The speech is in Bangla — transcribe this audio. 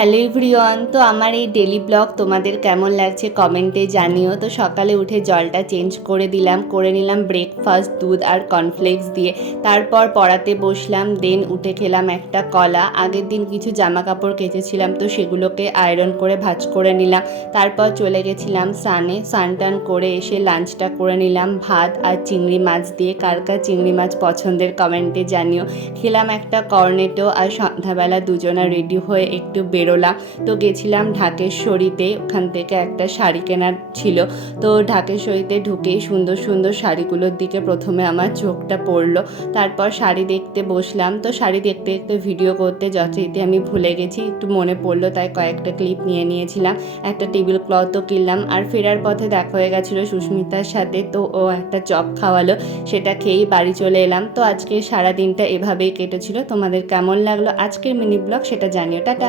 হ্যালো এভরিওয়ান, তো আমার এই ডেলি ব্লগ তোমাদের কেমন লাগছে কমেন্টে জানিও। তো সকালে উঠে জলটা চেঞ্জ করে নিলাম ব্রেকফাস্ট দুধ আর কর্নফ্লেক্স দিয়ে। তারপর পড়াতে বসলাম, দেন উঠে খেলাম একটা কলা। আগের দিন কিছু জামা কাপড় কেচেছিলাম, তো সেগুলোকে আয়রন করে ভাঁজ করে নিলাম। তারপর চলে গেছিলাম স্নান টান করে এসে লাঞ্চটা করে নিলাম ভাত আর চিংড়ি মাছ দিয়ে। কার কার চিংড়ি মাছ পছন্দের কমেন্টে জানিও। খেলাম একটা কর্নেটো, আর সন্ধ্যাবেলা দুজনা রেডি হয়ে একটু বেরোলাম। তো গেছিলাম ঢাকেশ্বরীতে, ওখান থেকে একটা শাড়ি কেনার ছিল। তো ঢাকেশ্বরীতে ঢুকেই সুন্দর সুন্দর শাড়িগুলোর দিকে প্রথমে আমার চোখটা পড়লো। তারপর শাড়ি দেখতে বসলাম। তো শাড়ি দেখতে দেখতে ভিডিও করতে যথারীতি আমি ভুলে গেছি, একটু মনে পড়লো তাই কয়েকটা ক্লিপ নিয়েছিলাম। একটা টেবিল ক্লথও কিনলাম। আর ফেরার পথে দেখা হয়ে গেছিলো সুস্মিতার সাথে, তো ও একটা চপ খাওয়ালো, সেটা খেয়েই বাড়ি চলে এলাম। তো আজকে সারাদিনটা এভাবেই কেটেছিল। তোমাদের কেমন লাগলো আজকের মিনি ব্লগ সেটা জানিও। টাটা।